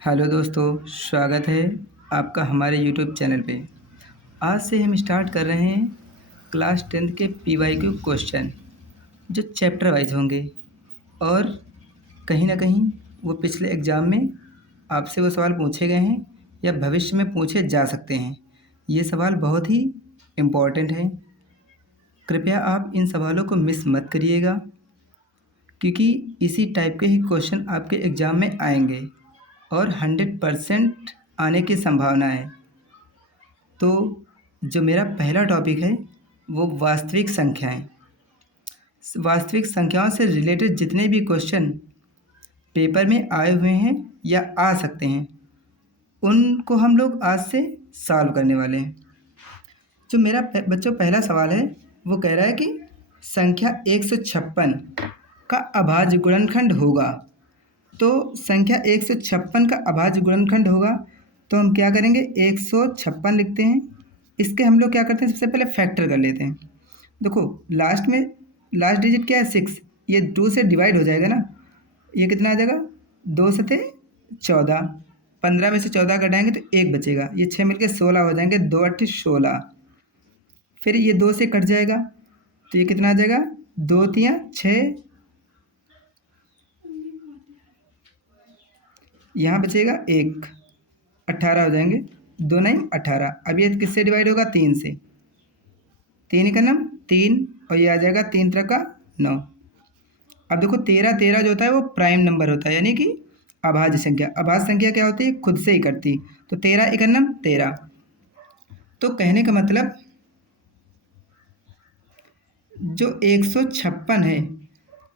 Hello दोस्तों, स्वागत है आपका हमारे यूट्यूब चैनल पे। आज से हम स्टार्ट कर रहे हैं क्लास 10th के पीवाईक्यू क्वेश्चन, जो चैप्टर वाइज होंगे और कहीं ना कहीं वो पिछले एग्ज़ाम में आपसे वो सवाल पूछे गए हैं या भविष्य में पूछे जा सकते हैं। ये सवाल बहुत ही इम्पोर्टेंट हैं। कृपया आप इन सवालों को मिस मत करिएगा, क्योंकि इसी टाइप के ही क्वेश्चन आपके एग्ज़ाम में आएंगे और 100% आने की संभावना है। तो जो मेरा पहला टॉपिक है वो वास्तविक संख्याएं। वास्तविक संख्याओं से रिलेटेड जितने भी क्वेश्चन पेपर में आए हुए हैं या आ सकते हैं, उनको हम लोग आज से सॉल्व करने वाले हैं। जो मेरा बच्चों पहला सवाल है वो कह रहा है कि संख्या 156 का अभाज्य गुणनखंड होगा। तो संख्या 156 का अभाज्य गुणनखंड होगा तो हम क्या करेंगे, 156 लिखते हैं। इसके हम लोग क्या करते हैं, सबसे पहले फैक्टर कर लेते हैं। देखो लास्ट डिजिट क्या है, 6। ये 2 से डिवाइड हो जाएगा ना, ये कितना आ जाएगा, 2 सते 14, 15 में से 14 घटाएंगे तो 1 बचेगा। ये 6 मिलके 16 हो जाएंगे, 2 8 16। फिर ये 2 से कट जाएगा तो ये कितना आ जाएगा, 2 3 6, यहाँ बचेगा 1, 18 हो जाएंगे, 2 9 18। अब ये किससे डिवाइड होगा, 3 से। 3 का नम 3 और ये आ जाएगा 3 3 का 9। अब देखो 13 13 जो होता है वो प्राइम नंबर होता है, यानी कि अभाज्य संख्या। अभाज्य संख्या क्या होती है, खुद से ही करती। तो 13 एक नम 13। तो कहने का मतलब जो 156 है,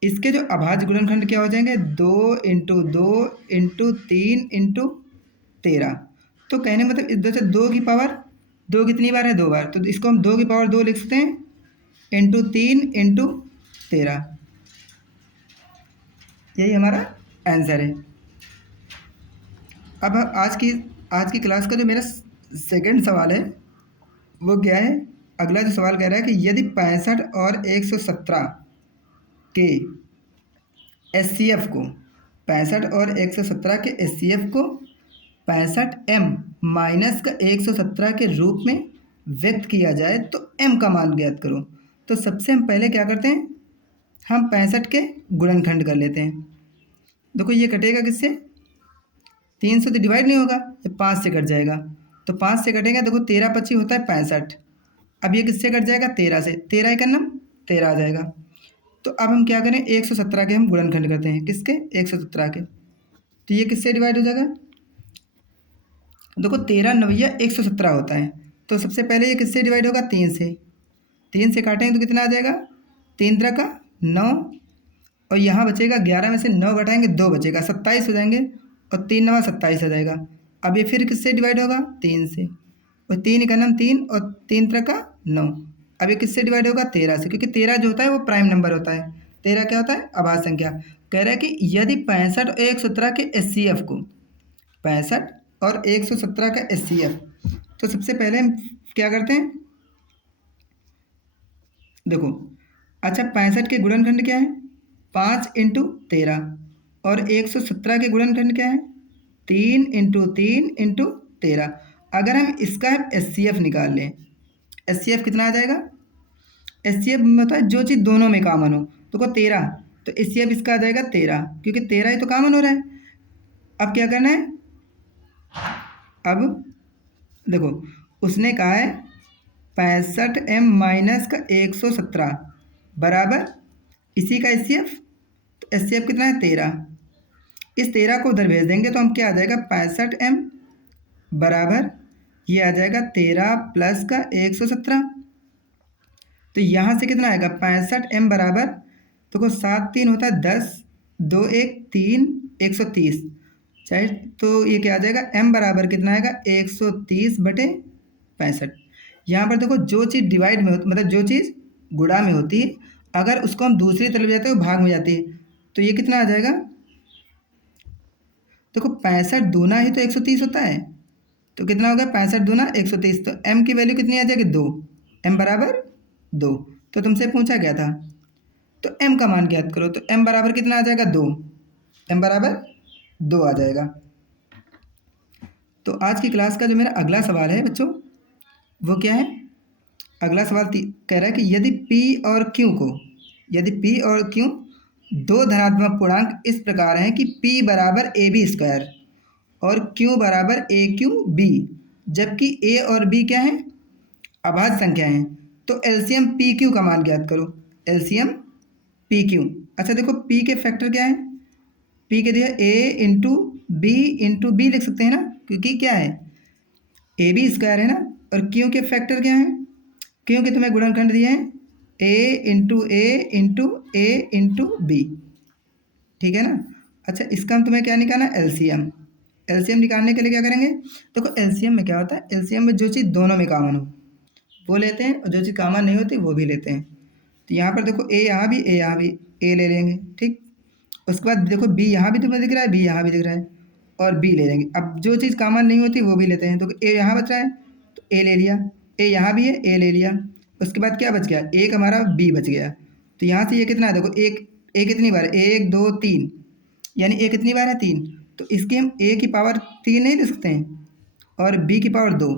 इसके जो अभाज्य गुणनखंड क्या हो जाएंगे, 2 इंटू 2 इंटू 3 इंटू 13। तो कहने का मतलब इधर से 2 की पावर 2 कितनी बार है, 2 बार। तो इसको हम 2 की पावर 2 लिख सकते हैं, इंटू 3 इंटू 13। यही हमारा आंसर है। अब आज की क्लास का जो मेरा सेकंड सवाल है वो क्या है, अगला जो सवाल कह रहा है कि यदि 65 और 117 के एचसीएफ को 65 और 117 के एचसीएफ को 65m माइनस का 117 के रूप में व्यक्त किया जाए तो m का मान ज्ञात करो। तो सबसे हम पहले क्या करते हैं, हम 65 के गुणनखंड कर लेते हैं। देखो ये कटेगा किससे, 3 से तो डिवाइड नहीं होगा, ये 5 से कट जाएगा। तो 5 से कटेगा, देखो 13 25 होता है 65। अब ये किससे कट जाएगा, 13 से। 13 एक नम 13 आ जाएगा। तो अब हम क्या करें, 117 के हम गुणनखंड करते हैं, किसके, 117 के। तो ये किससे डिवाइड हो जाएगा, देखो 13 नवैया 117 होता है। तो सबसे पहले ये किससे डिवाइड होगा, 3 से। 3 से काटेंगे तो कितना आ जाएगा, 3 3 का 9, और यहाँ बचेगा 11 में से 9 घटाएंगे 2 बचेगा, 27 हो जाएंगे, और 3 9 27 आ जाएगा। अब ये फिर किससे डिवाइड होगा, 3 से। और 3 का नाम 3 और 3 3 का 9। अब ये किससे डिवाइड होगा, 13 से, क्योंकि 13 जो होता है वो प्राइम नंबर होता है। 13 क्या होता है, अभाज्य संख्या। कह रहा है कि यदि 65 और 117 के एचसीएफ को, 65 और 117 का एचसीएफ, तो सबसे पहले हम क्या करते हैं, देखो अच्छा 65 के गुणनखंड क्या है, 5 इंटू 13, और 117 के गुणनखंड क्या है, 3 इंटू 3 इंटू 13। अगर हम इसका एचसीएफ निकाल लें, एचसीएफ कितना आ जाएगा, एचसीएफ मतलब जो चीज़ दोनों में कॉमन हो। तो को 13, तो एचसीएफ इसका आ जाएगा 13, क्योंकि 13 ही तो कॉमन हो रहा है। अब क्या करना है, अब देखो उसने कहा है 65m माइनस का 117 बराबर इसी का एचसीएफ। तो एचसीएफ कितना है, 13। इस 13 को उधर भेज देंगे तो हम क्या आ जाएगा, 65m बराबर ये आ जाएगा 13 प्लस का 117। तो यहाँ से कितना आएगा, 65m बराबर, तो को 7 3 होता है 10, 2 1 3, 130। चाहे तो ये क्या आ जाएगा, m बराबर कितना आएगा, 130/65। यहाँ पर देखो जो चीज़ डिवाइड में होती, मतलब जो चीज़ गुणा में होती है, अगर उसको हम दूसरी तरफ जाते हैं वो भाग में जाती है। तो ये कितना आ जाएगा, देखो 65 दूना ही तो 130 होता है। तो कितना होगा, 65 दूना 130। तो m की वैल्यू कितनी आ जाएगी, 2। m बराबर 2। तो तुमसे पूछा गया था, तो m का मान ज्ञात करो। तो m बराबर कितना आ जाएगा, 2। m बराबर 2 आ जाएगा। तो आज की क्लास का जो मेरा अगला सवाल है बच्चों, वो क्या है? अगला सवाल कह रहा है कि यदि P और Q दो धनात्मक पूर्णांक इस प्रकार हैं कि P बराबर AB² और Q बराबर AQB, जबकि A और B क्या है? अभाज्य संख्या हैं, तो एलसीएम PQ का मान ज्ञात करो। LCM PQ। अच्छा देखो, P के फैक्टर क्या है? P के दिया A इंटू बी लिख सकते हैं ना, क्योंकि क्या है, AB² है ना। और Q के फैक्टर क्या है? Q के तुम्हें गुणनखंड दिए हैं A इंटू A इंटू ठीक है ना। अच्छा, इसका हम तुम्हें क्या निकालना है? एलसीएम। एलसीएम निकालने के लिए क्या करेंगे? देखो एलसीएम में क्या होता है, एलसीएम में जो चीज़ दोनों में कॉमन हो वो लेते हैं, और जो चीज़ कॉमन नहीं होती वो भी लेते हैं। तो यहाँ पर देखो ए यहाँ भी, ए यहाँ भी, ए ले लेंगे, ठीक। उसके बाद देखो बी यहाँ भी तुम्हें दिख रहा है, बी यहाँ भी दिख रहा है, और बी ले लेंगे। अब जो चीज़ कॉमन नहीं होती वो भी लेते हैं, तो ए यहाँ बच रहा है तो ए ले लिया, ए यहाँ भी है, ए ले लिया। उसके बाद क्या बच गया? एक हमारा बी बच गया। तो यहाँ से ये कितना है? देखो एक, ए कितनी बार है? 1 2 3, यानी ए कितनी बार है? 3। तो इसके हम ए की पावर 3 नहीं दे सकते हैं, और बी की पावर 2।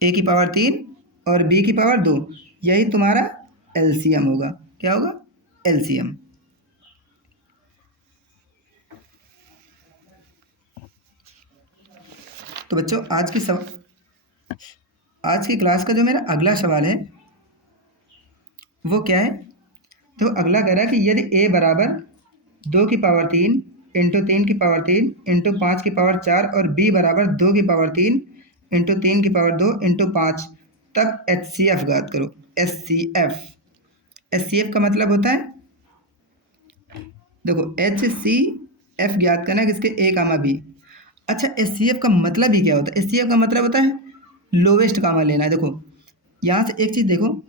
ए की पावर 3 और बी की पावर 2, यही तुम्हारा एलसीएम होगा। क्या होगा? एलसीएम। तो बच्चों आज की क्लास का जो मेरा अगला सवाल है वो क्या है? तो अगला कह रहा है कि यदि a बराबर 2 की पावर 3 इंटू 3 की पावर 3 इंटू 5 की पावर 4 और b बराबर 2 की पावर 3 इंटू 3 की पावर 2 इंटू 5, तब HCF ज्ञात करो। HCF का मतलब होता है, देखो HCF ज्ञात करना है किसके? A comma B। अच्छा, HCF का मतलब ही क्या होता है? HCF का मतलब होता है लोवेस्ट कॉमन लेना है। देखो यहाँ से एक चीज़ देखो,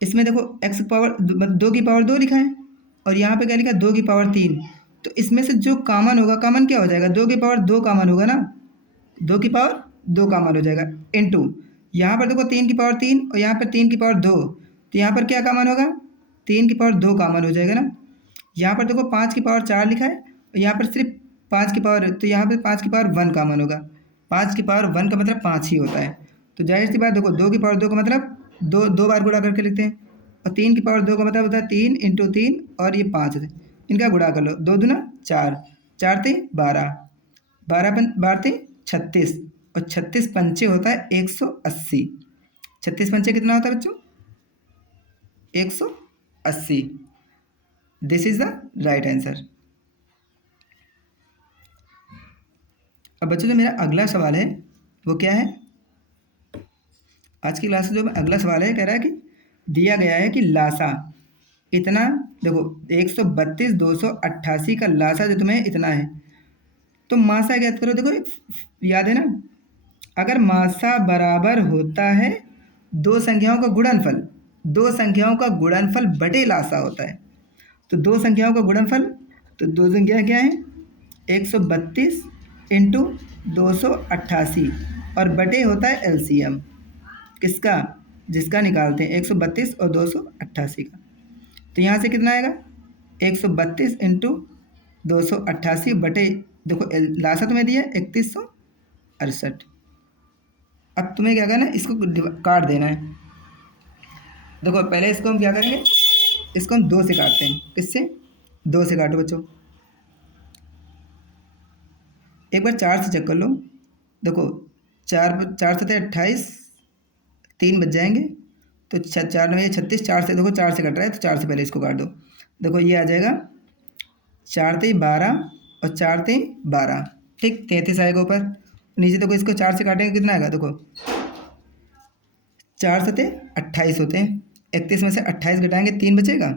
इसमें देखो x पावर 2 की पावर 2 लिखा है, और यहाँ पे क्या लिखा है? 2 की पावर 3। तो इसमें से जो कॉमन होगा, कॉमन क्या हो जाएगा? 2 की पावर 2 कॉमन होगा ना, 2 की पावर 2 कॉमन हो जाएगा, इनटू यहाँ पर देखो 3 की पावर 3 और यहाँ पर 3 की पावर 2, तो यहाँ पर क्या कॉमन होगा? 3 की पावर 2 कॉमन हो जाएगा ना। यहाँ पर देखो 5 की पावर 4 लिखा है, और यहाँ पर सिर्फ 5 की पावर, तो यहाँ पर 5 की पावर 1 कॉमन होगा। 5 की पावर 1 का मतलब 5 ही होता है। तो जाहिर सी बात, देखो 2 की पावर 2 का मतलब दो बार गुणा करके लिखते हैं, और 3 की पावर 2 का मतलब होता है 3 इंटू 3 और ये 5 है, इनका गुणा कर लो। 2 दूना 4, 4 3 12, 12 3 36, और 36 पंचे होता है 180। 36 पंचे कितना होता है बच्चों? 180। This is the right answer. अब बच्चों जो मेरा अगला सवाल है वो क्या है? आज की क्लास में जो अगला सवाल है, कह रहा है कि दिया गया है कि लासा इतना, देखो 132 288 का लासा जो तुम्हें इतना है, तो मासा ज्ञात करो। देखो याद है ना, अगर मासा बराबर होता है दो संख्याओं का गुणनफल, दो संख्याओं का गुणनफल बटे लासा होता है। तो दो संख्याओं का गुणनफल, तो दो संख्या क्या है? 132 इंटू 288, और बटे होता है एलसीएम किसका? जिसका निकालते हैं 132 और 288 का। तो यहाँ से कितना आएगा? 132 इंटू 288 बटे, देखो लासा तुम्हें दिया 3168। अब तुम्हें क्या करना है? इसको काट देना है। देखो पहले इसको हम क्या करेंगे? इसको हम 2 से काटते हैं। किससे? 2 से काटो बच्चों। एक बार 4 से चेक कर लो। देखो 4 सतह 28, 3 बच जाएंगे, तो 4 9 36, 4 से देखो 4 से कट रहा है, तो 4 से पहले इसको काट दो। देखो ये आ जाएगा 4 3 12 और 4 3 12, ठीक। 33 आएगा ऊपर। नीचे देखो इसको 4 से काटेंगे कितना आएगा? देखो 4 सतह 28 होते हैं, 31 में से 28 घटाएंगे 3 बचेगा,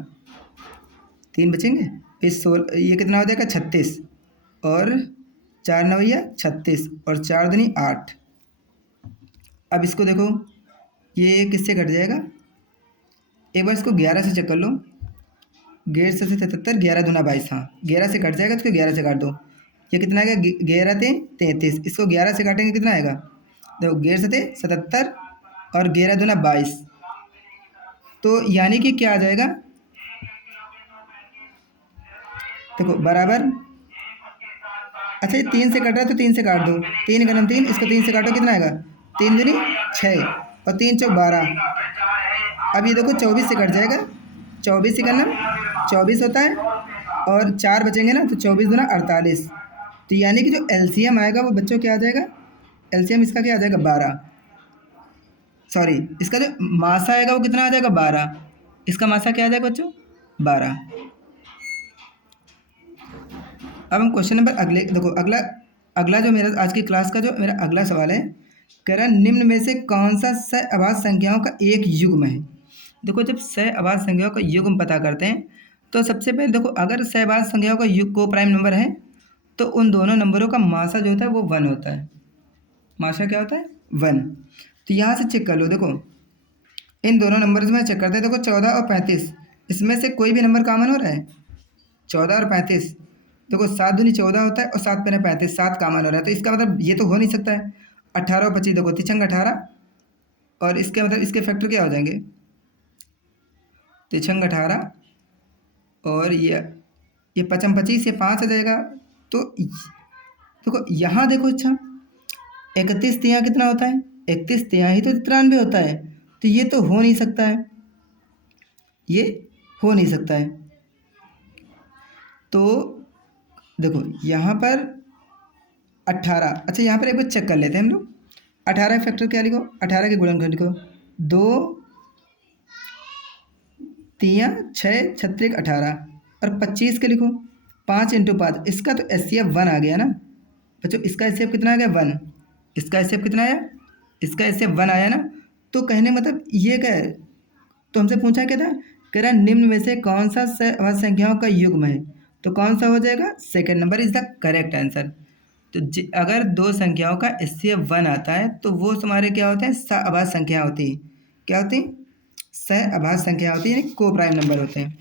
3 बचेंगे। इस ये कितना हो जाएगा? 36, और 4 9 36, और 4 दूनी 8। अब इसको देखो ये किससे कट जाएगा? एक बार इसको 11 से चेक कर लो। 11 से 77, 11 दूना 22, हाँ 11 से कट जाएगा, इसको 11 से काट दो। ये कितना आएगा? 11 3 33, इसको 11 से काटेंगे कितना आएगा? देखो 11 से 77 और 11 दूना 22, तो यानी कि क्या आ जाएगा? देखो बराबर अच्छा ये 3 से कट रहा है तो 3 से काट दो, 3 एकम 3, इसको 3 से काटो कितना आएगा, 3 दूनी 6 और 3 चौक 12। अब ये देखो 24 से कट जाएगा, 24 एकम 24 होता है और 4 बचेंगे ना, तो 24 दूना 48। तो यानी कि जो एलसीएम आएगा वो बच्चों क्या आ जाएगा, एलसीएम इसका क्या आ जाएगा 12, सॉरी इसका जो मासा आएगा वो कितना आ जाएगा 12, इसका मासा क्या आ जाएगा बच्चों 12। अब हम क्वेश्चन नंबर अगले देखो, अगला अगला जो मेरा आज की क्लास का जो मेरा अगला सवाल है, कह रहा है निम्न में से कौन सा सहअभाज्य संख्याओं का एक युग्म है। देखो जब सहअभाज्य संख्याओं का युग्म पता करते हैं तो सबसे पहले देखो अगर सहअभाज्य संख्याओं का युग को प्राइम नंबर है तो उन दोनों नंबरों का मासा जो होता है वो 1 होता है, मासा क्या होता है 1। तो यहाँ से चेक कर लो, देखो इन दोनों नंबर्स में चेक करते हैं, देखो 14 और 35, इसमें से कोई भी नंबर कॉमन हो रहा है, 14 और 35, देखो 7 दूनी 14 होता है और 7 पहले 35, 7 कॉमन हो रहा है, तो इसका मतलब ये तो हो नहीं सकता है। 18 और 25 देखो तिछंग 18 और इसके मतलब इसके फैक्टर क्या हो जाएंगे, तिछंग 18 और ये 55 25, ये 5 आ जाएगा। तो देखो यहाँ देखो, अच्छा 31 तिया कितना होता है, 31 तिया ही तो 93 होता है, तो ये तो हो नहीं सकता है, ये हो नहीं सकता है। तो देखो यहाँ पर 18, अच्छा यहाँ पर एक बार चेक कर लेते हैं हम लोग, 18 फैक्टर क्या लिखो, 18 के गुणनखंड लिखो, 2 तिया 6 छत्रिक 18 और 25 के लिखो 5 × 5, इसका तो एचसीएफ 1 आ गया ना बच्चों, इसका एचसीएफ कितना आ गया 1, इसका एचसीएफ कितना आया, इसका एचसीएफ 1 आया ना। तो कहने मतलब ये क्या है, तो हमसे पूछा क्या था, कह रहा निम्न में से कौन सा सहअभाज्य संख्याओं का युग्म है, तो कौन सा हो जाएगा, second number is the correct answer. तो अगर दो संख्याओं का एचसीएफ 1 आता है तो वो हमारे क्या होते हैं, सहअभाज्य संख्या होती है, क्या होती है, सहअभाज्य संख्या होती है, यानी को प्राइम नंबर होते हैं।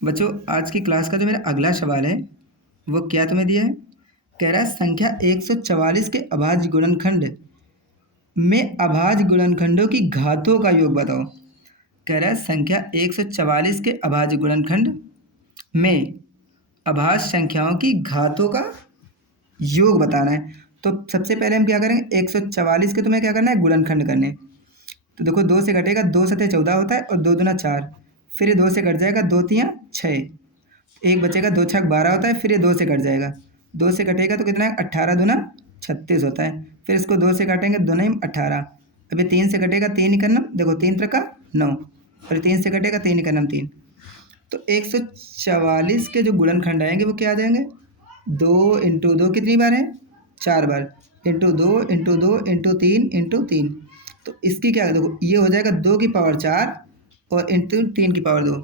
बच्चों आज की क्लास का जो मेरा अगला सवाल है वो क्या तुम्हें दिया है, कह रहा है संख्या 144 के अभाज्य गुणनखंड में अभाज्य गुणनखंडों की घातों का योग बताओ। कह रहा है संख्या 144 के अभाज्य गुणनखंड में अभाज्य संख्याओं की घातों का योग बताना है। तो सबसे पहले हम क्या करेंगे, 144 के तुम्हें क्या करना है, गुणनखंड करने। तो देखो 2 से कटेगा, 2 सतह 14 होता है और 2 दूना 4, फिर ये 2 से कट जाएगा, 2 तियाँ 6, एक बचेगा, 2 छक 12 होता है, फिर ये 2 से कट जाएगा, 2 से कटेगा तो कितना है, 18 दूना 36 होता है, फिर इसको 2 से काटेंगे, 2 नहीं 18, अभी 3 से कटेगा, 3 ही करना, देखो 3 त्रिका 9, और 3 से कटेगा, 3 ही करना 3। तो 144 के जो गुणनखंड आएंगे वो क्या आ जाएंगे, 2 × 2 कितनी बार है, 4 बार, × 2 × 2 × 3 × 3। तो इसकी क्या देखो ये हो जाएगा 2 की पावर 4 और इंटू 3 की पावर 2।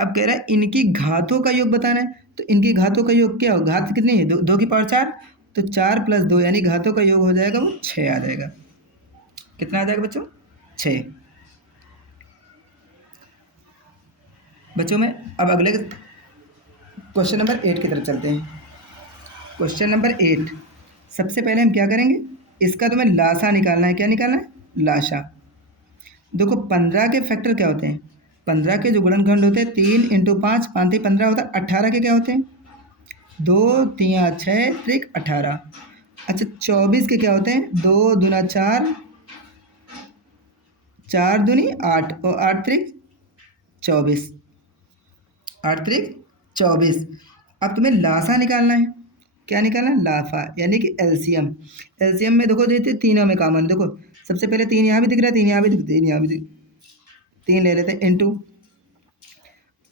अब कह रहा है इनकी घातों का योग बताना है, तो इनकी घातों का योग क्या हो, घात कितनी है, 2 की पावर 4, तो 4 + 2 यानी घातों का योग हो जाएगा वो 6 आ जाएगा। कितना आ जाएगा बच्चों, 6। बच्चों में अब अगले क्वेश्चन नंबर 8 की तरफ चलते हैं। क्वेश्चन नंबर 8, सबसे पहले हम क्या करेंगे, इसका तुम्हें लासा निकालना है, क्या निकालना है, लासा। देखो 15 के फैक्टर क्या होते हैं, 15 के जो गुणनखंड होते हैं 3 × 5, 5 × 15 होता है, 18 के क्या होते हैं, 2 तियाँ 6 त्रिक 18। अच्छा 24 के क्या होते हैं, 2 दूना 4, 4 दूनी 8 और 8 त्रिक 24, 8 त्रिक 24। अब तुम्हें लासा निकालना है, क्या निकालना है, लाफा यानी कि एलसीएम। एलसीएम में देखो देते तीनों में कॉमन, देखो सबसे पहले 3 यहाँ भी दिख रहा है, 3 यहाँ भी दिख, 3 यहाँ भी दिख, 3 ले लेते हैं इंटू।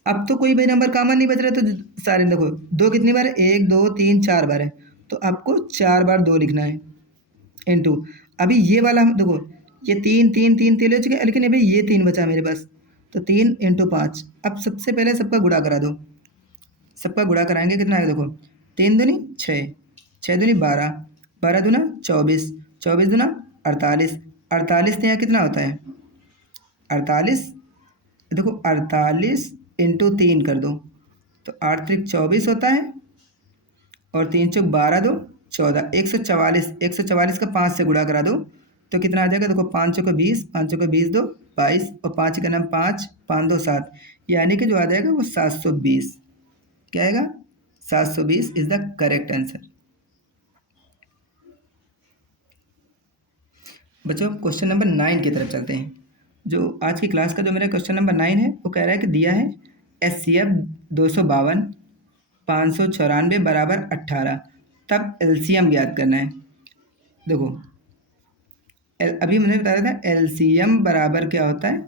अब तो कोई भी नंबर कॉमन नहीं बच रहा, तो सारे देखो 2 कितनी बार है, 1 2 3 4 बार है, तो आपको 4 बार 2 लिखना है इंटू। अभी ये वाला हम देखो ये 3 3 3 3 ले चुके हैं, लेकिन अभी ये 3 बचा मेरे पास, तो 3 × 5। अब सबसे पहले सबका गुणा करा दो, सबका गुणा कराएंगे कितना आएगा, देखो 3 दूनी 6, 6 दूनी 12, 12 दूना 24, 24 दूना 48, 48 तो यहाँ कितना होता है, 48, देखो 48 × 3 कर दो, तो 8 त्रिक 24 होता है और 3 चौक 12 दो 14, 144, 144 का 5 से गुणा करा दो तो कितना आ जाएगा, देखो 5 चौक 20, 5 चौक 20 दो 22 और 5 का नाम 5, 5 2 7, यानी कि जो आ जाएगा वो 720। क्या आएगा? 720 इज द करेक्ट आंसर। बच्चों क्वेश्चन नंबर 9 की तरफ चलते हैं। जो आज की क्लास का जो मेरा क्वेश्चन नंबर 9 है वो कह रहा है कि दिया है HCF 252 594 बराबर 18, तब LCM ज्ञात करना है। देखो अभी मैंने बताया था LCM बराबर क्या होता है।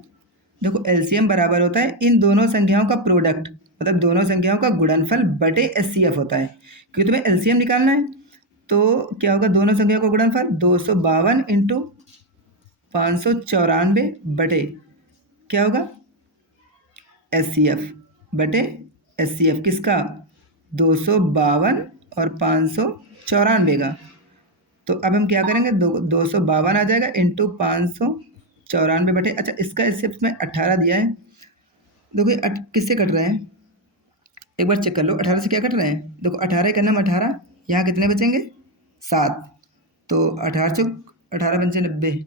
देखो LCM बराबर होता है इन दोनों संख्याओं का प्रोडक्ट, मतलब दोनों संख्याओं का गुणनफल बटे HCF होता है। क्योंकि तुम्हें LCM निकालना है तो क्या होगा, दोनों संख्याओं का गुणनफल 252 इंटू 594 बटे क्या होगा, HCF बटे HCF किसका, 252 और 594 का। तो अब हम क्या करेंगे, 252 आ जाएगा इंटू 594 बटे, अच्छा इसका HCF में 18 दिया है। देखो ये किससे कट रहे हैं, एक बार चेक कर लो 18 से क्या कट रहे हैं। देखो 18 का नाम 18, यहाँ कितने बचेंगे 7, तो 18 चौक 18 पंचे 90,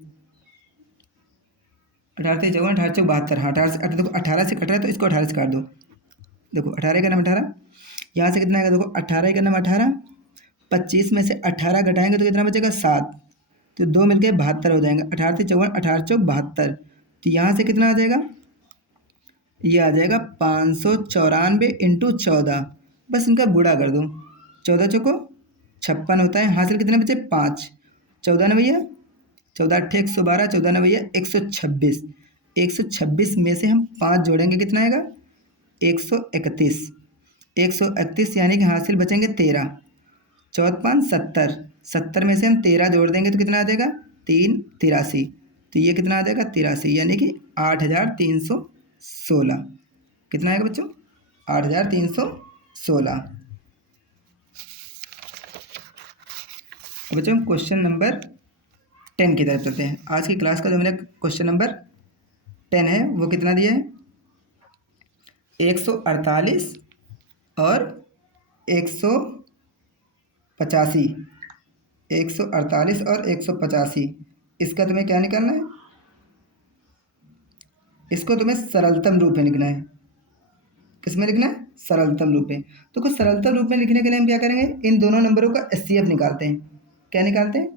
18 से 54, 18 चौक 72। हाँ 18 से, देखो 18 से कट रहा है तो इसको 18 से काट दो। देखो 18 का नाम 18, यहाँ से कितना आएगा, देखो 18 का नाम 18, 25 में से 18 घटाएंगे तो कितना बचेगा 7, तो 2 मिलके 72 हो जाएंगे। 18 से 54, 18 चौक 72, तो यहाँ से कितना आ जाएगा, ये आ जाएगा 594 इंटू 14, बस इनका गुणा कर दो। 14 चौको 56 होता है, हासिल कितने बचे 5, 14 ने भैया 14 अट्ठे 112, 14 ने भैया 126, 126 में से हम 5 जोड़ेंगे कितना आएगा 131, 131 यानी कि हासिल बचेंगे 13, 4 5 70, 70 में से हम 13 जोड़ देंगे तो कितना आ जाएगा 3 83, तो ये कितना आ जाएगा 83, यानी कि 8316। कितना आएगा बच्चों 8316। बच्चों क्वेश्चन नंबर 10 की तरफ चलते हैं। आज की क्लास का जो मेरा क्वेश्चन नंबर 10 है वो कितना दिया है, 148 और 185, 148 और 185, इसका तुम्हें क्या निकालना है, इसको तुम्हें सरलतम रूप में लिखना है। किस में लिखना है, सरलतम रूप में। तो कुछ सरलतम रूप में लिखने के लिए हम क्या करेंगे, इन दोनों नंबरों का HCF निकालते हैं। क्या निकालते हैं,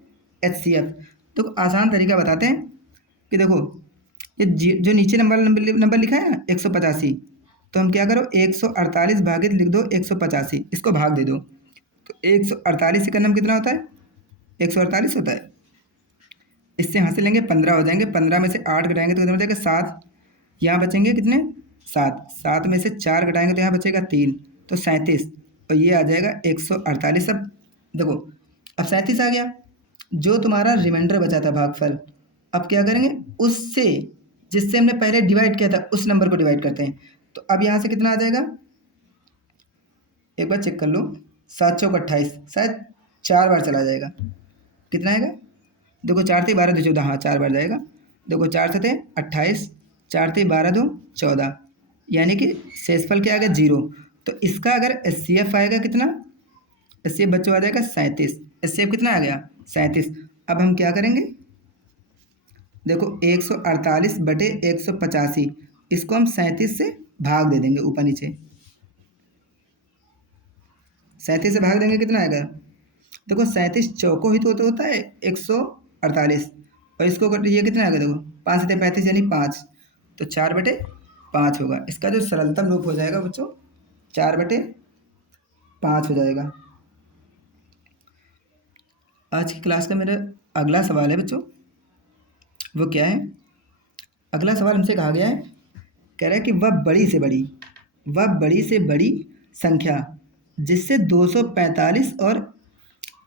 HCF। तो आसान तरीका बताते हैं कि देखो ये जो नीचे नंबर लिखा है ना 185, तो हम क्या करो 148 भागित लिख दो 185, इसको भाग दे दो, तो 148 का नाम कितना होता है 148 होता है। इससे हासिल लेंगे 15 हो जाएंगे, 15 में से 8 घटाएंगे तो कितना हो जाएगा 7, यहाँ बचेंगे कितने 7, 7 में से 4 घटाएंगे तो यहाँ बचेगा 3, तो 37, और ये आ जाएगा 148। अब देखो अब 37 आ गया, जो तुम्हारा रिमाइंडर बचा था भागफल, अब क्या करेंगे उससे, जिससे हमने पहले डिवाइड किया था उस नंबर को डिवाइड करते हैं। तो अब यहाँ से कितना आ जाएगा, एक बार चेक कर लो, 7 चौक 28, शायद 4 बार चला जाएगा, कितना आएगा, देखो 4 थे 12 2 14, हाँ 4 बार जाएगा। देखो 4 से थे 28, 4 थे 12 2 14, यानी कि शेषफल क्या आएगा 0। तो इसका अगर HCF आएगा कितना, HCF बच्चों आ जाएगा 37, HCF कितना आ गया 37। अब हम क्या करेंगे, देखो 148 बटे 185, इसको हम 37 से भाग दे देंगे, ऊपर नीचे 37 से भाग देंगे कितना आएगा, देखो 37 चौको ही तो होता है 148, और इसको ये कितना आएगा, देखो 5 से 35 यानी 5, तो 4 बटे 5 होगा। इसका जो सरलतम रूप हो जाएगा बच्चों 4 बटे 5 हो जाएगा। आज की क्लास का मेरा अगला सवाल है बच्चों, वो क्या है, अगला सवाल हमसे कहा गया है, कह रहा है कि वह बड़ी से बड़ी संख्या जिससे 245 और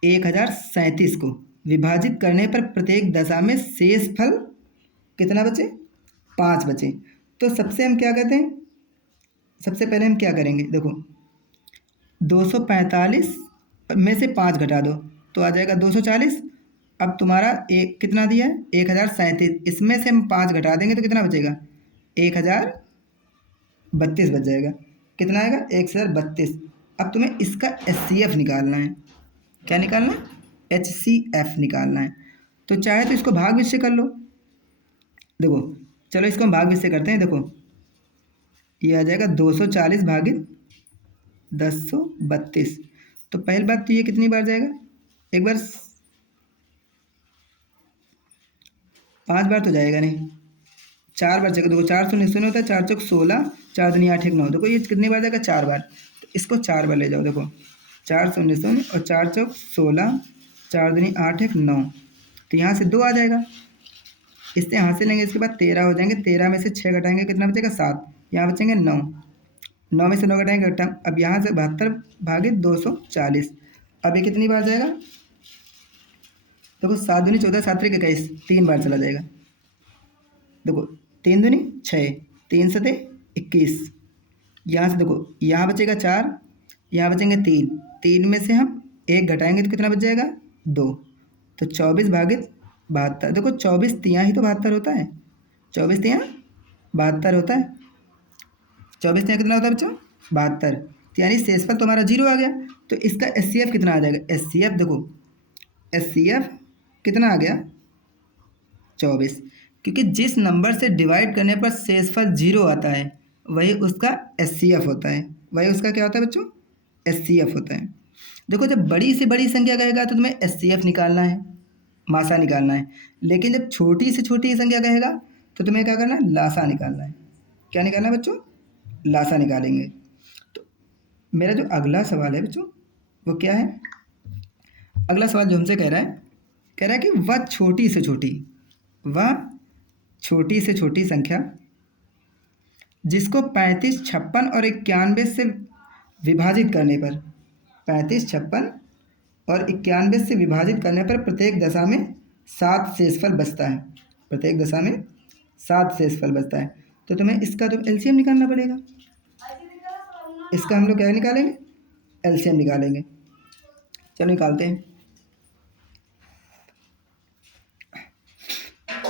1037 को विभाजित करने पर प्रत्येक दशा में शेष फल कितना बचे 5 बचे। तो सबसे हम क्या कहते हैं, सबसे पहले हम क्या करेंगे, देखो 245 में से 5 घटा दो तो आ जाएगा 240। अब तुम्हारा एक कितना दिया है 1037, इसमें से हम 5 घटा देंगे तो कितना बचेगा 1032 बच जाएगा। कितना आएगा 1032। अब तुम्हें इसका HCF निकालना है। क्या निकालना है, HCF निकालना है। तो चाहे तो इसको भाग विषय कर लो, देखो चलो इसको हम भाग विषय करते हैं। देखो ये आ जाएगा 240 भागित 1032। तो पहली बात तो ये कितनी बार जाएगा, एक बार 5 बार तो जाएगा नहीं, 4 बार जाएगा। देखो 4 शून्य शून्य होता है, 4 चौक 16, 4 दूनी 8 1 9। देखो ये कितनी बार जाएगा, 4 बार। तो इसको 4 बार ले जाओ। देखो 4 शून्य शून्य और 4 चौक 16, 4 दूनी 8 1 9। तो यहाँ से 2 आ जाएगा, इससे यहाँ से लेंगे, इसके बाद 13 हो जाएंगे। 13 में से 6 घटाएंगे, कितना बचेगा 7। यहाँ बचेंगे 9, 9 में से 9 घटाएंगे 8। अब यहाँ से 72 भागित 240। अब ये कितनी बार जाएगा, देखो 7 दूनी 14, 7 त्रिक 21, 3 बार चला जाएगा। देखो 3 दूनी 6, 3 सते 21। यहाँ से देखो यहाँ बचेगा 4, यहाँ बचेंगे 3, 3 में से हम 1 घटाएंगे तो कितना बच जाएगा 2। तो 24 भागित 72। देखो 24 तियाँ ही तो 72 होता है, 24 तियाँ 72 होता है। 24 तियाँ कितना होता है बच्चों, 72। तो यानी शेषफल तो हमारा 0 आ गया। तो इसका HCF कितना आ जाएगा, HCF देखो HCF कितना आ गया 24, क्योंकि जिस नंबर से डिवाइड करने पर शेषफल 0 आता है वही उसका HCF होता है, वही उसका क्या होता है बच्चों, HCF होता है। देखो जब बड़ी से बड़ी संख्या कहेगा तो तुम्हें HCF निकालना है, मासा निकालना है। लेकिन जब छोटी से छोटी संख्या कहेगा तो तुम्हें क्या करना है, लासा निकालना है। क्या निकालना है बच्चों, लासा निकालेंगे। तो मेरा जो अगला सवाल है बच्चों वो क्या है, अगला सवाल जो हमसे कह रहा है कि वह छोटी से छोटी संख्या जिसको 35, 56 और 91 से विभाजित करने पर 35, 56 और 91 से विभाजित करने पर प्रत्येक दशा में 7 शेषफल बचता है, प्रत्येक दशा में 7 शेषफल बचता है। तो तुम्हें इसका तो LCM निकालना पड़ेगा। इसका हम लोग क्या निकालेंगे, LCM निकालेंगे। चलो निकालते हैं।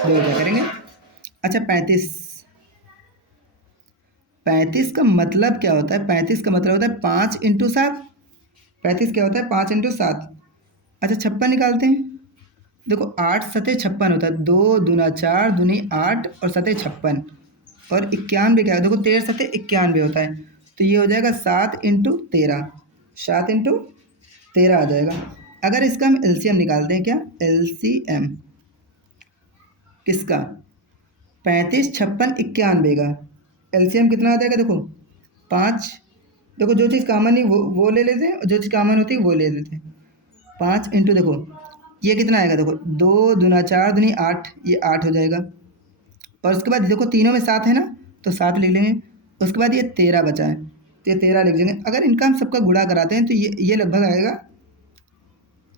देखो क्या करेंगे। अच्छा 35 का मतलब क्या होता है, 35 का मतलब होता है 5 × 7। 35 क्या होता है, 5 × 7। अच्छा 56 निकालते हैं। देखो 8 सते 56 होता है, 2 दूना 4, दूनी 8 और सते 56। और 91 क्या है, देखो 13 सते 91 होता है। तो ये हो जाएगा 7 × 13, 7 × 13 आ जाएगा। अगर इसका हम LCM निकालते हैं, क्या LCM किसका, 35, 56, 91 का LCM कितना आ जाएगा, देखो 5। देखो जो चीज़ कॉमन नहीं वो ले लेते हैं, और जो चीज़ कॉमन होती है वो ले लेते हैं। 5 × देखो ये कितना आएगा, देखो 2 दूना 4, दूनी 8, ये 8 हो जाएगा। और उसके बाद देखो तीनों में 7 है ना, तो 7 लिख लेंगे। उसके बाद ये 13 बचा है, तो ये 13 लिख देंगे। अगर इनका हम सबका गुणा कराते हैं तो ये लगभग आएगा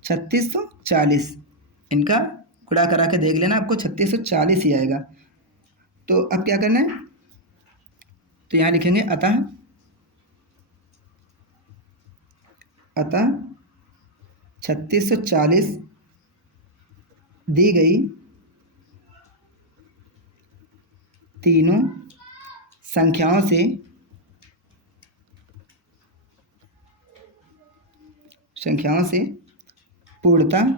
3640। इनका गुणा करा के देख लेना, आपको 3640 ही आएगा। तो अब क्या करना है, तो यहाँ लिखेंगे अतः 3640 दी गई तीनों संख्याओं से पूर्णतः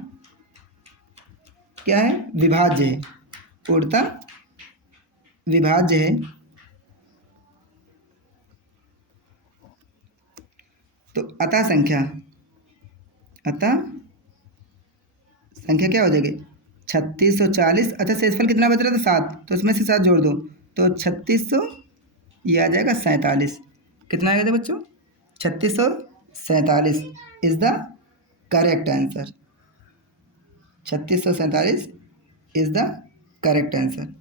क्या है, विभाज्य है, पूर्णतः विभाज्य है। तो अतः संख्या क्या हो जाएगी 3640। अच्छा शेषफल कितना बच रहा था 7, तो इसमें से 7 जोड़ दो तो 3600, ये आ जाएगा 47। कितना आएगा बच्चों, 3647 is the correct answer. 3647 is the correct answer.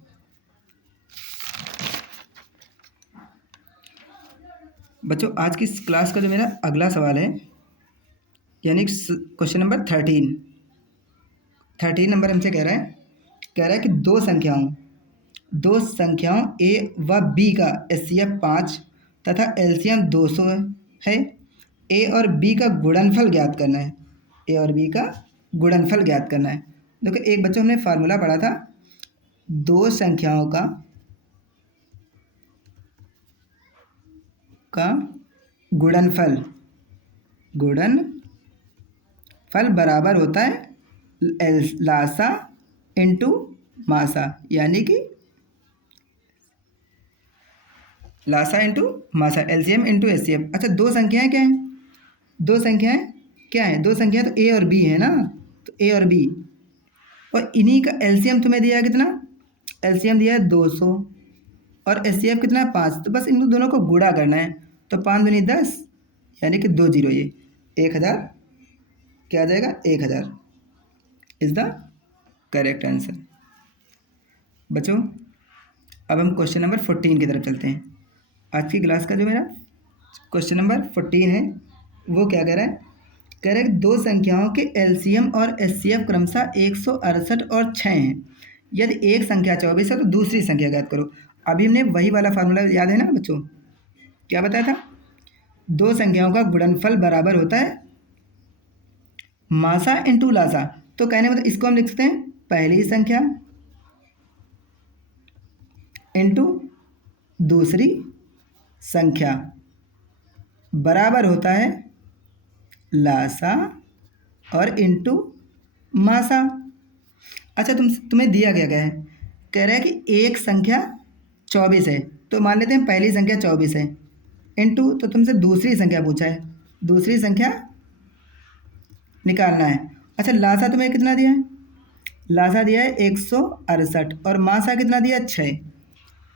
बच्चों आज की इस क्लास का जो मेरा अगला सवाल है, यानी क्वेश्चन नंबर 13 नंबर हमसे कह रहा है कि दो संख्याओं A व B का HCF 5 तथा LCM 200 है। A और B का गुणनफल ज्ञात करना है, A और B का गुणनफल ज्ञात करना है। देखो एक बच्चों हमने फार्मूला पढ़ा था, दो संख्याओं का गुणनफल बराबर होता है लासा इंटू मासा, यानी कि लासा इंटू मासा, एलसीएम इंटू एचसीएफ। अच्छा दो संख्याएं क्या हैं, दो संख्याएं क्या हैं, दो संख्याएं तो ए और बी है ना, तो ए और बी, और इन्हीं का एलसीएम तुम्हें दिया है कितना, एलसीएम दिया है 200 और एचसीएफ कितना है 5, तो बस इन दोनों को गुणा करना है। तो 5 दूनी 10 यानी कि 2 जीरो, ये 1000 क्या आ जाएगा, 1000 इज द करेक्ट आंसर। बच्चों अब हम क्वेश्चन नंबर 14 की तरफ चलते हैं। आज की क्लास का जो मेरा क्वेश्चन नंबर 14 है वो क्या कह रहा है, कह रहा है कि दो संख्याओं के एलसीएम और एचसीएफ क्रमशः 168 और 6 हैं। यदि एक संख्या 24 है तो दूसरी संख्या ज्ञात करो। अभी हमने वही वाला फार्मूला याद है ना बच्चों, क्या बताया था, दो संख्याओं का गुणनफल बराबर होता है मासा इंटू लासा। तो कहने मतलब इसको हम लिख सकते हैं पहली संख्या इंटू दूसरी संख्या बराबर होता है लासा और इंटू मासा। अच्छा तुम्हें दिया क्या है, कह रहा है कि एक संख्या 24 है, तो मान लेते हैं पहली संख्या 24 है, इंटू तो तुमसे दूसरी संख्या पूछा है, दूसरी संख्या निकालना है। अच्छा लासा तुम्हें कितना दिया है, लासा दिया है 168 और मासा कितना दिया है 6,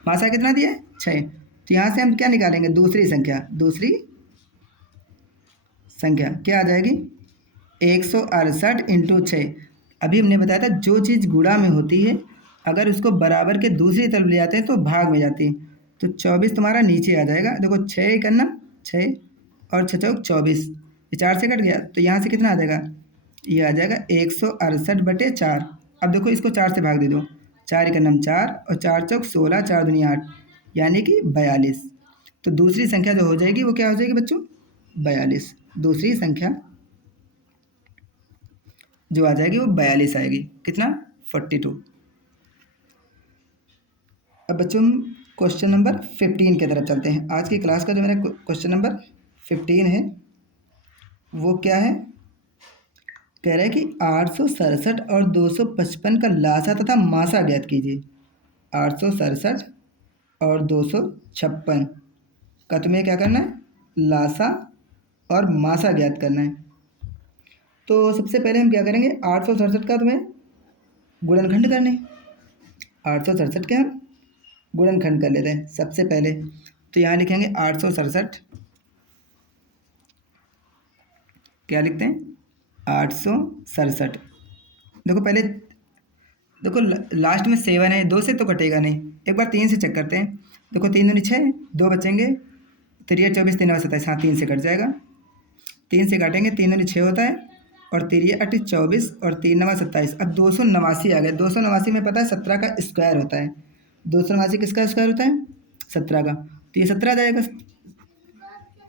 मासा कितना दिया है 6। तो यहाँ से हम क्या निकालेंगे, दूसरी संख्या, दूसरी संख्या क्या आ जाएगी 168 इंटू 6। अभी हमने बताया था जो चीज़ गुणा में होती है अगर उसको बराबर के दूसरी तरफ ले जाते हैं तो भाग में जाती है। तो 24 तुम्हारा नीचे आ जाएगा, देखो 6 करना 6 और 6 चौक 24, ये 4 से कट गया तो यहाँ से कितना आ जाएगा, ये आ जाएगा 168/4। अब देखो इसको 4 से भाग दे दो, 4 का नाम 4 और 4 चौक 16, 4 दूनी 8 यानी कि 42। तो दूसरी संख्या जो हो जाएगी वो क्या हो जाएगी बच्चों, 42। दूसरी संख्या जो आ जाएगी वो 42 आएगी, कितना 42। अब बच्चों हम क्वेश्चन नंबर 15 की तरफ चलते हैं। आज की क्लास का जो मेरा क्वेश्चन नंबर 15 है वो क्या है, कह रहा है कि 867 और 255 का लासा तथा मासा ज्ञात कीजिए। 867 और 256 का तुम्हें क्या करना है, लासा और मासा ज्ञात करना है। तो सबसे पहले हम क्या करेंगे, 867 का तुम्हें गुणनखंड करने, 867 के हम गुणनखंड कर लेते हैं सबसे पहले। तो यहाँ लिखेंगे 867, क्या लिखते हैं 867। देखो पहले देखो लास्ट में 7 है, 2 से तो कटेगा नहीं, एक बार 3 से चेक करते हैं। देखो 3 दूनी 6, 2 बचेंगे, 3 या 24, 3 27, हाँ 3 से कट जाएगा, 3 से काटेंगे, 3 दूनी 6 होता है और 3 8 24 और 3 9 27। अब 289 आ गया, 289 में पता है 17 का स्क्वायर होता है, 289 किसका स्क्वायर होता है 17 का, तो ये 17 आ जाएगा।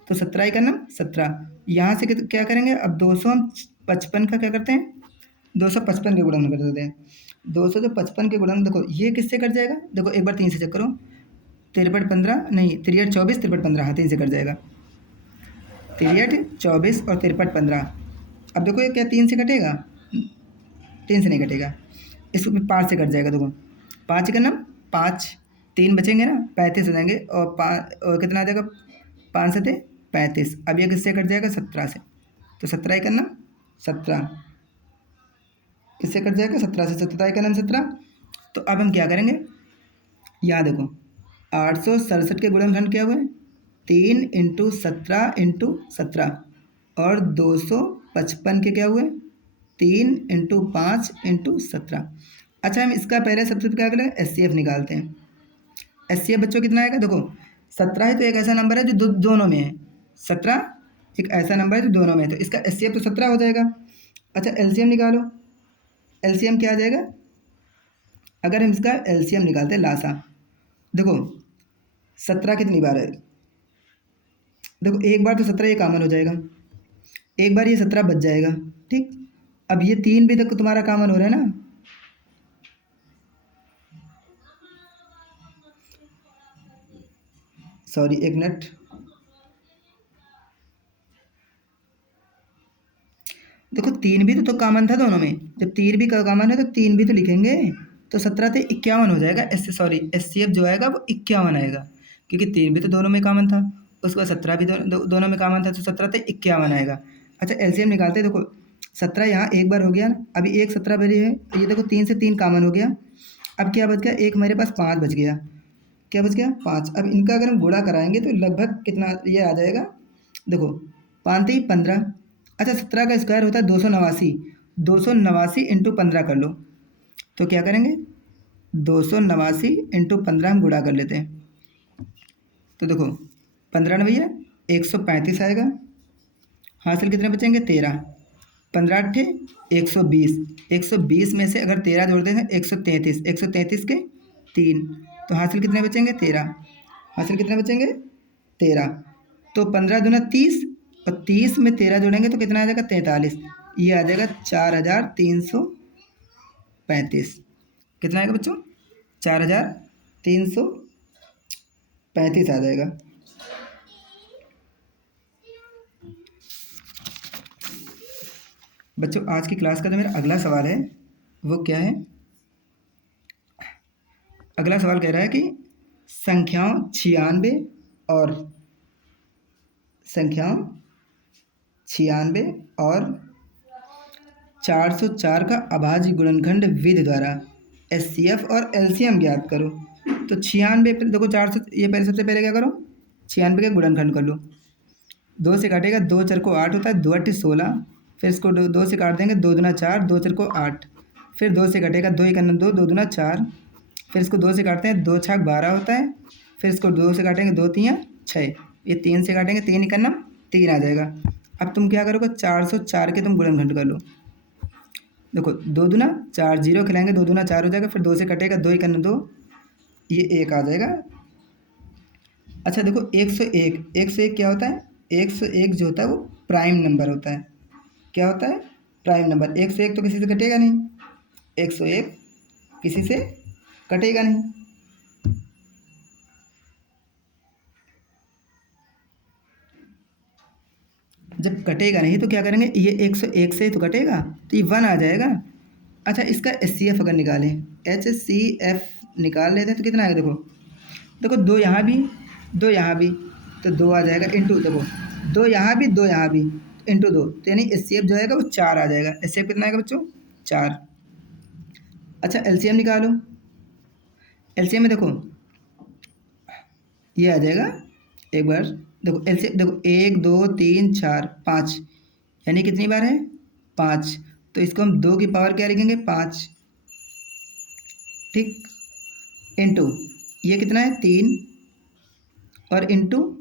तो 17 ही करना 17, यहाँ से क्या करेंगे, अब 255 का क्या करते हैं, 255 के गुणन कर देते हैं। 255 के गुणन देखो ये किससे कट जाएगा, देखो एक बार 3 से चेक करो, 53 15 नहीं, 3 8 24, 53 15, हाँ 3 से कट जाएगा, 3 8 24 और 53 15। अब देखो ये क्या 3 से कटेगा, 3 से नहीं कटेगा, इसको 5 से कट जाएगा। देखो 5 का नाम 5, 3 बचेंगे ना 35 हो जाएंगे और 5 और कितना आ जाएगा 5 से 35। अब ये किससे कट जाएगा 17 से, तो 17 ही करना 17 किससे कट जाएगा 17 से, 17 का नाम 17। तो अब हम क्या करेंगे, यहाँ देखो 867 के गुणनखंड क्या हुए 3 इंटू 17 इंटू 17 और 255 के क्या हुए 3 इंटू 5 इंटू 17। अच्छा हम इसका पहले सबसे क्या करें, एचसीएफ निकालते हैं। एचसीएफ बच्चों कितना आएगा, देखो 17 है तो एक ऐसा नंबर है जो दोनों में है, 17 एक ऐसा नंबर है जो दोनों में है, तो इसका एचसीएफ तो 17 हो जाएगा। अच्छा एलसीएम निकालो, एलसीएम क्या आ जाएगा, अगर हम इसका एलसीएम निकालते हैं लासा, देखो 17 कितनी बार है, देखो एक बार तो 17 ये कॉमन हो जाएगा, एक बार ये 17 बच जाएगा, ठीक। अब ये 3 भी तक तुम्हारा कॉमन हो रहा है ना, सॉरी एक मिनट, देखो 3 भी तो कॉमन था दोनों में, जब 3 भी कॉमन है तो 3 भी तो लिखेंगे, तो 17 से 51 हो जाएगा, सॉरी एचसीएफ जो आएगा वो 51 आएगा। क्योंकि 3 भी तो दोनों में कॉमन था। उसके बाद 17 भी दोनों में कॉमन था, तो 17 तो 51 आएगा। अच्छा एलसीएम निकालते हैं। देखो 17 यहाँ एक बार हो गया ना, अभी एक 17 बड़ी है, ये देखो 3 से 3 कॉमन हो गया। अब क्या बच गया, एक मेरे पास 5 बच गया। क्या बच गया, 5। अब इनका अगर हम गुणा कराएंगे तो लगभग कितना ये आ जाएगा, देखो 5 3 15। अच्छा 17 का स्क्वायर होता है 289, 289 इंटू 15 कर लो। तो क्या करेंगे, 289 इंटू 15 हम गुणा कर लेते हैं। तो देखो 15 न भैया 135 आएगा। हासिल कितने बचेंगे, 13। 15 अट्ठे 120, 120 में से अगर 13 जोड़ देंगे 133, 133 के 3, तो हासिल कितने बचेंगे, 13। हासिल कितने बचेंगे, 13। तो 15 दूना 30, और 30 में 13 जोड़ेंगे तो कितना आ जाएगा, 43। ये आ जाएगा 4335। कितना आएगा बच्चों, 4335 आ जाएगा। बच्चों आज की क्लास का जो मेरा अगला सवाल है वो क्या है, अगला सवाल कह रहा है कि संख्याओं 96 और 404 का अभाज्य गुणनखंड विधि द्वारा एचसीएफ और एलसीएम ज्ञात करो। तो 96 पे देखो 400, ये पहले सबसे पहले क्या करो, 96 का गुणनखंड कर लो। 2 से काटेगा, 2 4 को 8 होता है, 2 8 16। फिर इसको 2 से काट देंगे, 2 दूना 4, 2 4 को 8। फिर 2 से कटेगा, 2 1 2, 2 दूना 4। फिर इसको 2 से काटते हैं, 2 6 12 होता है। फिर इसको 2 से काटेंगे, 2 3 6। ये 3 से काटेंगे, 3 1 3 आ जाएगा। अब तुम क्या करोगे, 404 के तुम गुणनखंड कर लो। देखो 2 दूना 4, 0 खिलाएंगे, 2 दूना 4 हो जाएगा। फिर 2 से कटेगा, 2 1 2, ये 1 आ जाएगा। अच्छा देखो 101, 101 क्या होता है, 101 जो होता है वो प्राइम नंबर होता है। क्या होता है, प्राइम नंबर। 101 तो किसी से कटेगा नहीं, 101 किसी से कटेगा नहीं। जब कटेगा नहीं तो क्या करेंगे, ये 101 से तो कटेगा, तो ये 1 आ जाएगा। अच्छा इसका एचसीएफ अगर निकालें, एचसीएफ निकाल लेते हैं तो कितना आएगा, देखो देखो 2 यहाँ भी 2 यहाँ भी, तो 2 आ जाएगा। इंटू देखो 2 यहाँ भी 2 यहाँ भी, इंटू 2, तो यानी एचसीएफ जो आएगा वो 4 आ जाएगा। एचसीएफ कितना आएगा बच्चों, 4। अच्छा एलसीएम निकालो। एलसीएम में देखो ये आ जाएगा, एक बार देखो एलसीएम, देखो 1 2 3 4 5, यानी कितनी बार है, 5। तो इसको हम 2 की पावर क्या लिखेंगे, 5, ठीक। इंटू ये कितना है, 3, और इंटू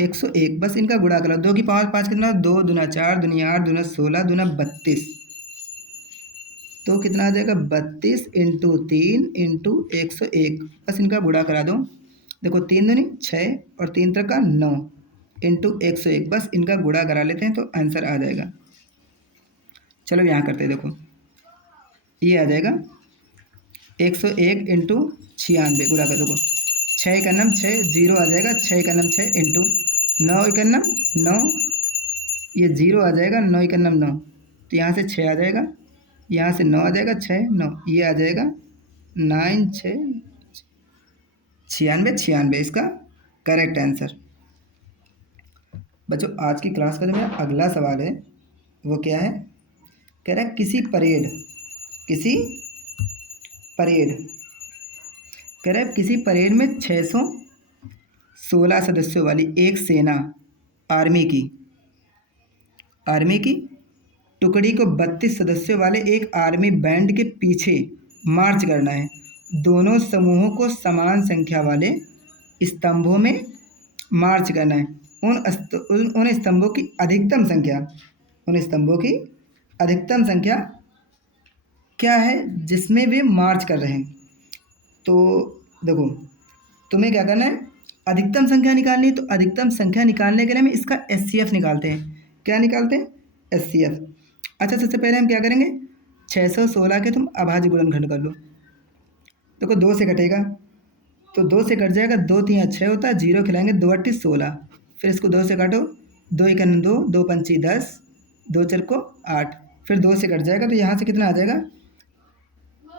101, बस इनका गुणा करो। 2 की पावर 5 कितना, 2 दूना 4, दूनी 8, दूना 16, दूना 32। तो कितना आ जाएगा, 32 इंटू 3 इंटू 101, बस इनका गुणा करा दो। देखो 3 दूनी 6 और 3 त्रिका 9 इंटू 101, बस इनका गुणा करा लेते हैं तो आंसर आ जाएगा। चलो यहाँ करते हैं, देखो ये आ जाएगा 101 इंटू 96 गुणा कर, देखो 6 का नाम 6, 0 आ जाएगा। 6 का नाम 6 इंटू 9 का नाम 9, ये 0 आ जाएगा। 9 का नाम 9, तो यहाँ से 6 आ जाएगा, यहाँ से 9 आ जाएगा, 6 9, ये आ जाएगा 9 6 96 96, इसका करेक्ट आंसर। बच्चों आज की क्लास का जो मेरा अगला सवाल है वो क्या है, कह रहा है किसी परेड में 616 सदस्यों वाली एक सेना आर्मी की टुकड़ी को 32 सदस्यों वाले एक आर्मी बैंड के पीछे मार्च करना है। दोनों समूहों को समान संख्या वाले स्तंभों में मार्च करना है। उन स्तंभों की अधिकतम संख्या क्या है जिसमें वे मार्च कर रहे हैं। तो देखो तुम्हें क्या करना है, अधिकतम संख्या निकालनी है। तो अधिकतम संख्या निकालने के लिए हम इसका एचसीएफ निकालते हैं। क्या निकालते हैं, एचसीएफ। अच्छा सबसे पहले हम क्या करेंगे, 616 के तुम अभाज्य गुणनखंड कर लो। देखो 2 से कटेगा, तो 2 से कट जाएगा, 2 3 6 होता है, 0 खिलाएंगे, 2 8 16। फिर इसको 2 से काटो, 2 1 2, 2 5 10, 2 4 को 8। फिर 2 से कट जाएगा, तो यहाँ से कितना आ जाएगा,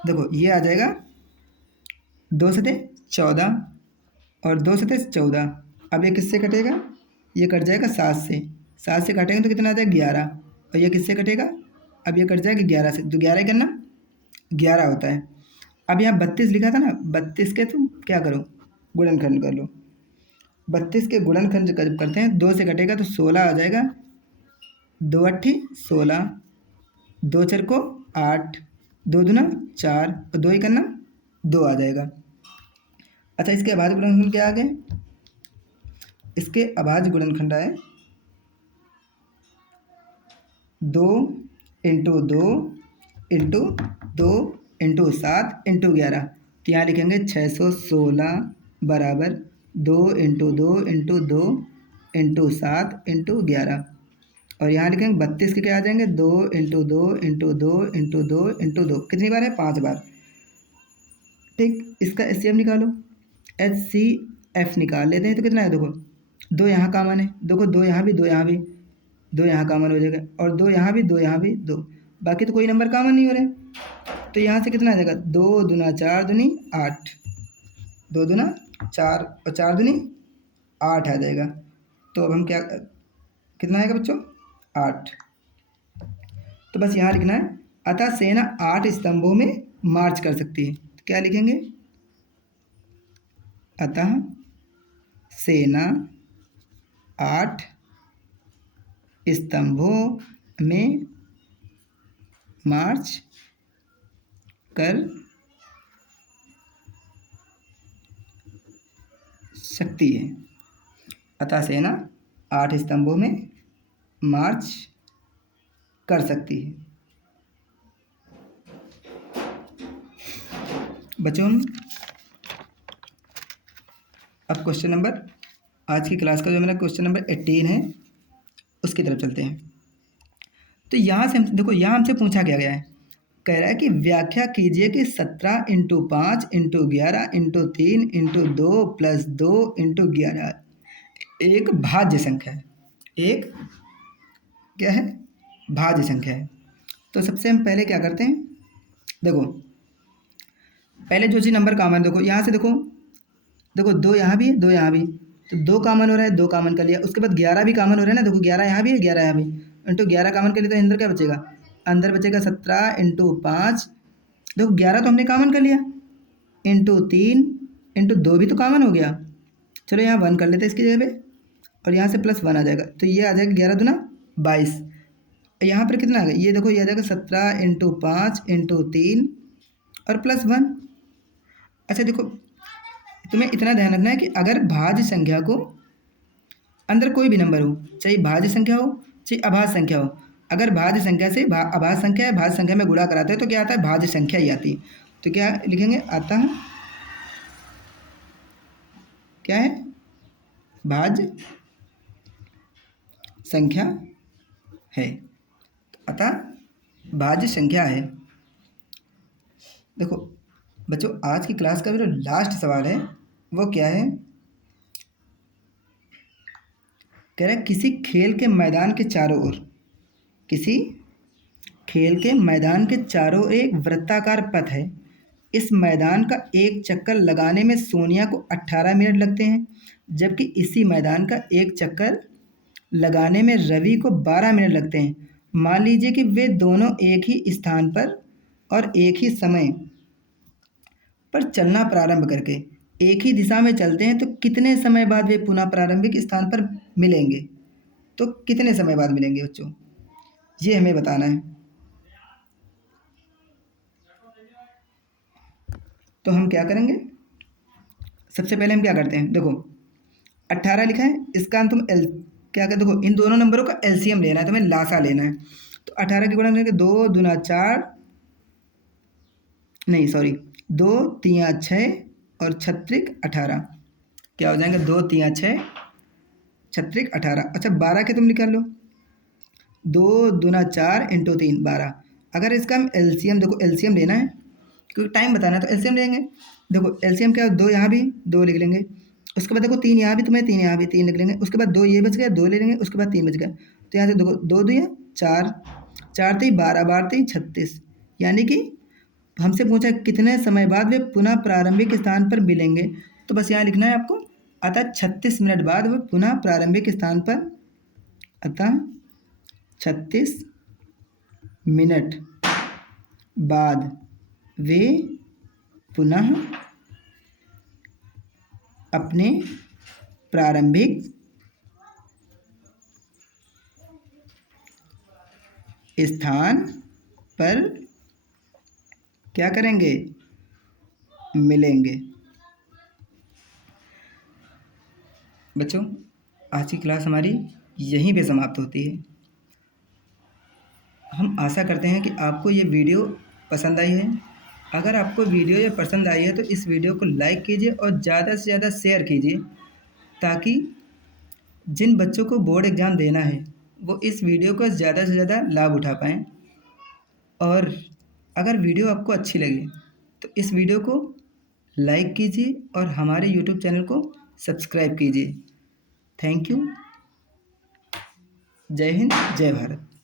देखो ये आ जाएगा 2 7 14, और 2 सतह 14। अब ये किससे कटेगा? ये कट जाएगा 7 से। 7 से काटेंगे तो कितना आ जाएगा? 11। और ये किससे कटेगा? अब ये कट जाएगा 11 से, तो 11 ही करना, 11 होता है। अब यहाँ 32 लिखा था ना, 32 के तुम क्या करो? गुणनखंड कर लो। 32 के गुणनखंड जब करते हैं 2 से कटेगा तो 16 आ जाएगा। 2 अट्ठी 16, 2 चर को 8, 2 दूना 4 और 2 ही करना 2 आ जाएगा। अच्छा, इसके अभाज्य गुणनखंड क्या आ गए? इसके अभाज्य गुणनखंड आए 2 इंटू 2 इंटू 2 इंटू 7 इंटू 11। तो यहाँ लिखेंगे 616 बराबर 2 इंटू 2 इंटू 2 इंटू 7 इंटू 11। और यहाँ लिखेंगे 32 के क्या आ जाएंगे? 2 इंटू 2 इंटू 2 इंटू 2 इंटू 2। कितनी बार है? 5 बार। ठीक, इसका HCF निकालो। HCF निकाल लेते हैं तो कितना है? देखो 2 यहाँ कॉमन है, देखो 2 यहाँ भी, 2 यहाँ भी, 2 यहाँ कॉमन हो जाएगा, और 2 यहाँ भी, 2 यहाँ भी, 2। बाकी तो कोई नंबर कॉमन नहीं हो रहे, तो यहाँ से कितना आ जाएगा? 2 दूना 4 दूनी 8, 2 दूना 4 और 4 दूनी 8 आ जाएगा। तो अब हम क्या, कितना आएगा बच्चों? 8। तो बस यहाँ लिखना है, अतः सेना 8 स्तंभों में मार्च कर सकती है। तो क्या लिखेंगे? अतः सेना 8 स्तंभों में मार्च कर सकती है। अतः सेना 8 स्तंभों में मार्च कर सकती है। बच्चों, अब क्वेश्चन नंबर, आज की क्लास का जो मेरा क्वेश्चन नंबर 18 है उसकी तरफ चलते हैं। तो यहाँ से हम देखो, यहाँ हमसे पूछा क्या गया है? कह रहा है कि व्याख्या कीजिए कि 17 into 5 into 11 into 3 into 2 plus 2 into 11 एक भाज्य संख्या है। एक क्या है? भाज्य संख्या है। तो सबसे हम पहले क्या करते हैं? देखो पहले जो चीज़ नंबर कॉमन, देखो यहाँ से देखो, देखो 2 यहाँ भी है, 2 यहाँ भी, तो 2 कॉमन हो रहा है, 2 कॉमन कर लिया। उसके बाद 11 भी कॉमन हो रहा है ना, देखो 11 यहाँ भी है, 11 यहाँ भी, इंटू 11 कॉमन कर लिया तो अंदर क्या बचेगा? अंदर बचेगा 17 इंटू 5, देखो 11 तो हमने कॉमन कर लिया, इंटू 3 इंटू 2 भी तो कॉमन हो गया। चलो यहाँ 1 कर लेते हैं इसकी जगह पे, और यहाँ से प्लस 1 आ जाएगा, तो ये आ जाएगा 11 दूना 22। यहाँ पर कितना आ गया? ये देखो ये आ जाएगा 17 इंटू 5 इंटू 3 और प्लस 1। अच्छा देखो, तुम्हें इतना ध्यान रखना है कि अगर भाज्य संख्या को अंदर कोई भी नंबर हो, चाहे भाज्य संख्या हो चाहे अभाज्य संख्या हो, अगर भाज्य संख्या से अभाज्य संख्या या भाज्य संख्या में गुणा कराते हैं तो क्या आता है? भाज्य संख्या ही आती है। तो क्या लिखेंगे? अतः क्या है? भाज्य संख्या है। अतः भाज्य संख्या है। देखो बच्चों, आज की क्लास का जो लास्ट सवाल है वो क्या है? कह रहा है किसी खेल के मैदान के चारों ओर, किसी खेल के मैदान के चारों ओर एक वृत्ताकार पथ है। इस मैदान का एक चक्कर लगाने में सोनिया को 18 मिनट लगते हैं, जबकि इसी मैदान का एक चक्कर लगाने में रवि को 12 मिनट लगते हैं। मान लीजिए कि वे दोनों एक ही स्थान पर और एक ही समय पर चलना प्रारंभ करके एक ही दिशा में चलते हैं, तो कितने समय बाद वे पुनः प्रारंभिक स्थान पर मिलेंगे? तो कितने समय बाद मिलेंगे बच्चों, ये हमें बताना है। तो हम क्या करेंगे? सबसे पहले हम क्या करते हैं? देखो 18 लिखा है, इसका तुम क्या कर, देखो इन दोनों नंबरों का LCM लेना है, तुम्हें लासा लेना है। तो 18 की गुणा करेंगे, 2 दूना 4, नहीं सॉरी, 2 तिया 6 और छत्रिक 18, क्या हो जाएंगे? 2 तिया 6 छत्रिक 18। अच्छा 12 के तुम निकाल लो, 2 दूना 4 इंटू 3 12। अगर इसका हम LCM, देखो LCM लेना है क्योंकि टाइम बताना है तो LCM लेंगे। देखो LCM क्या है? 2 यहाँ भी 2 लिख लेंगे, उसके बाद देखो 3 यहाँ भी, तुम्हें 3 यहाँ भी 3 लिख लेंगे, उसके बाद 2 ये बच गया, 2 ले लेंगे, उसके बाद 3 बच गया। तो यहाँ से देखो 2 2 या 4, 4 3 12 12 3 36, यानी कि हमसे पूछा कितने समय बाद वे पुनः प्रारंभिक स्थान पर मिलेंगे। तो बस यहाँ लिखना है आपको अतः 36 मिनट बाद वह पुनः प्रारंभिक स्थान पर अतः 36 मिनट बाद वे पुनः अपने प्रारंभिक स्थान पर क्या करेंगे, मिलेंगे। बच्चों, आज की क्लास हमारी यहीं पे समाप्त होती है। हम आशा करते हैं कि आपको ये वीडियो पसंद आई है। अगर आपको वीडियो ये पसंद आई है तो इस वीडियो को लाइक कीजिए और ज़्यादा से ज़्यादा शेयर कीजिए, ताकि जिन बच्चों को बोर्ड एग्ज़ाम देना है वो इस वीडियो का ज़्यादा से ज़्यादा लाभ उठा पाएँ। और अगर वीडियो आपको अच्छी लगे तो इस वीडियो को लाइक कीजिए और हमारे यूट्यूब चैनल को सब्सक्राइब कीजिए। Thank you. जय हिंद, जय भारत।